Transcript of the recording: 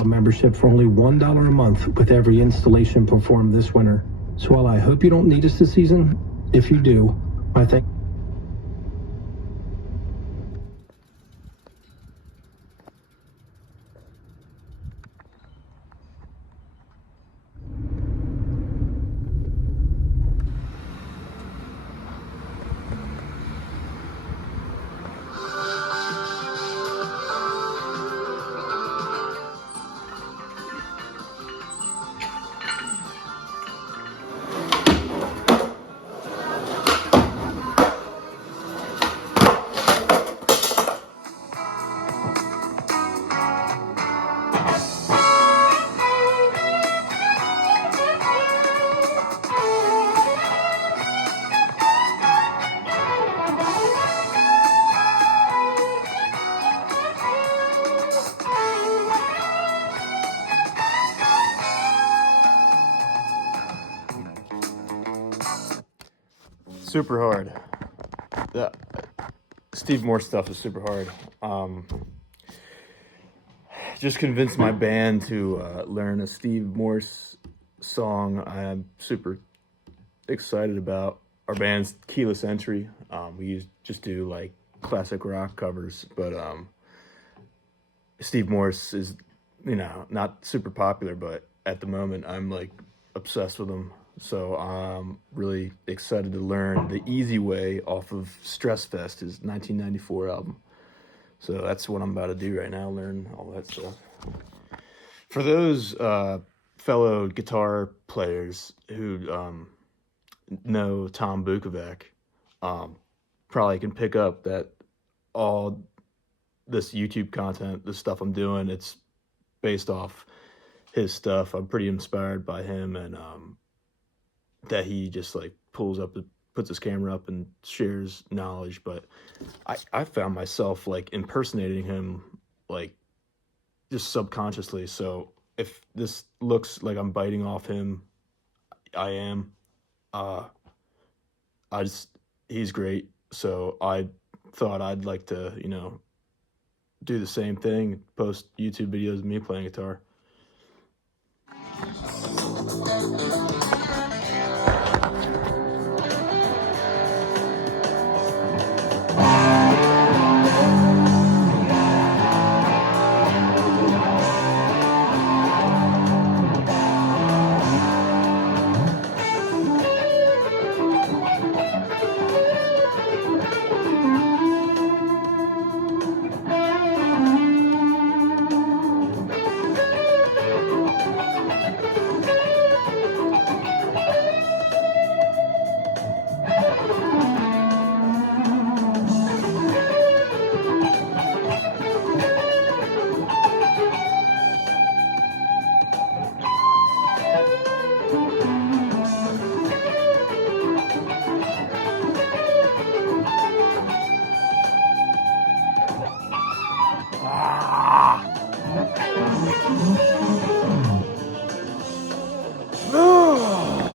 Club membership for only $1 a month with every installation performed this winter. So while I hope you don't need us this season, if you do, I think... Super hard. The Steve Morse stuff is super hard. Just convinced my band to learn a Steve Morse song I'm super excited about. Our band's Keyless Entry. We just do like classic rock covers, but Steve Morse is, not super popular, but at the moment I'm like obsessed with him. So I'm really excited to learn The Easy Way off of Stress Fest, his 1994 album. So that's what I'm about to do right now, learn all that stuff. For those fellow guitar players who know Tom Bukovac, probably can pick up that all this YouTube content, the stuff I'm doing, it's based off his stuff. I'm pretty inspired by him, and that he just like puts his camera up and shares knowledge. But I found myself like impersonating him, like just subconsciously. So if this looks like I'm biting off him, I am. He's great. So I thought I'd like to, do the same thing, post YouTube videos of me playing guitar.